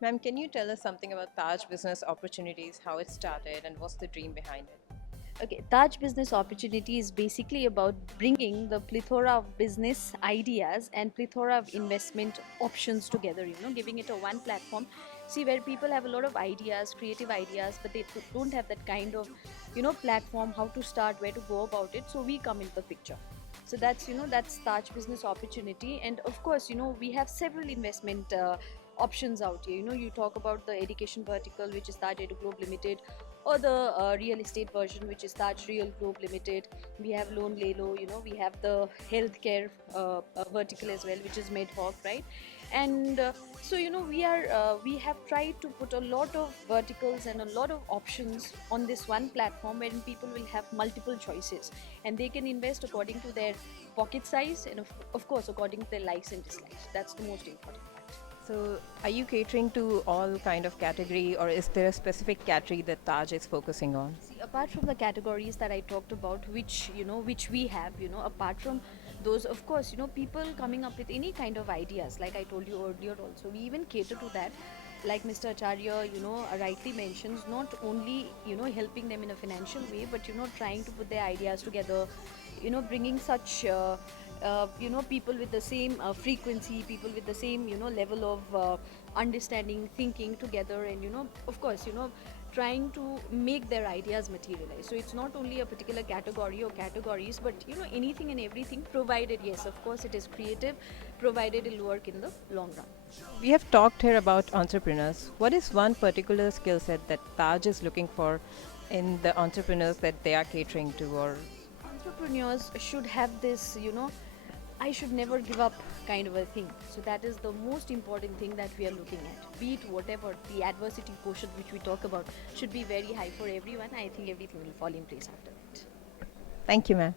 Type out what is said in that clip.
Ma'am, can you tell us something about Taj Business Opportunities, how it started, and what's the dream behind it? Okay, Taj Business Opportunity is basically about bringing the plethora of business ideas and plethora of investment options together, giving it a one platform. See, where people have a lot of ideas, creative ideas, but they don't have that kind of, platform, how to start, where to go about it. So we come into the picture. So that's Taj Business Opportunity. And of course, we have several investment options out here. You talk about the education vertical, which is Taj Edu Globe Limited, or the real estate version, which is Taj Real Globe Limited. We have Loan Lelo, we have the healthcare vertical as well, which is MedHawk, right? And we have tried to put a lot of verticals and a lot of options on this one platform, wherein people will have multiple choices and they can invest according to their pocket size and of course according to their likes and dislikes. That's the most important part. So, are you catering to all kind of category, or is there a specific category that Taj is focusing on? See, apart from the categories that I talked about, which we have, apart from those, of course, people coming up with any kind of ideas, like I told you earlier also, we even cater to that. Like Mr. Acharya, rightly mentions, not only, helping them in a financial way, but, trying to put their ideas together, bringing such, people with the same frequency, people with the same, level of understanding, thinking together, and, of course, trying to make their ideas materialize. So it's not only a particular category or categories, but anything and everything, provided, yes, of course, it is creative, provided it'll work in the long run. We have talked here about entrepreneurs. What is one particular skill set that Taj is looking for in the entrepreneurs that they are catering to, or Entrepreneurs should have this, I should never give up kind of a thing. So that is the most important thing that we are looking at. Be it whatever the adversity quotient which we talk about should be very high for everyone. I think everything will fall in place after that. thank you, ma'am.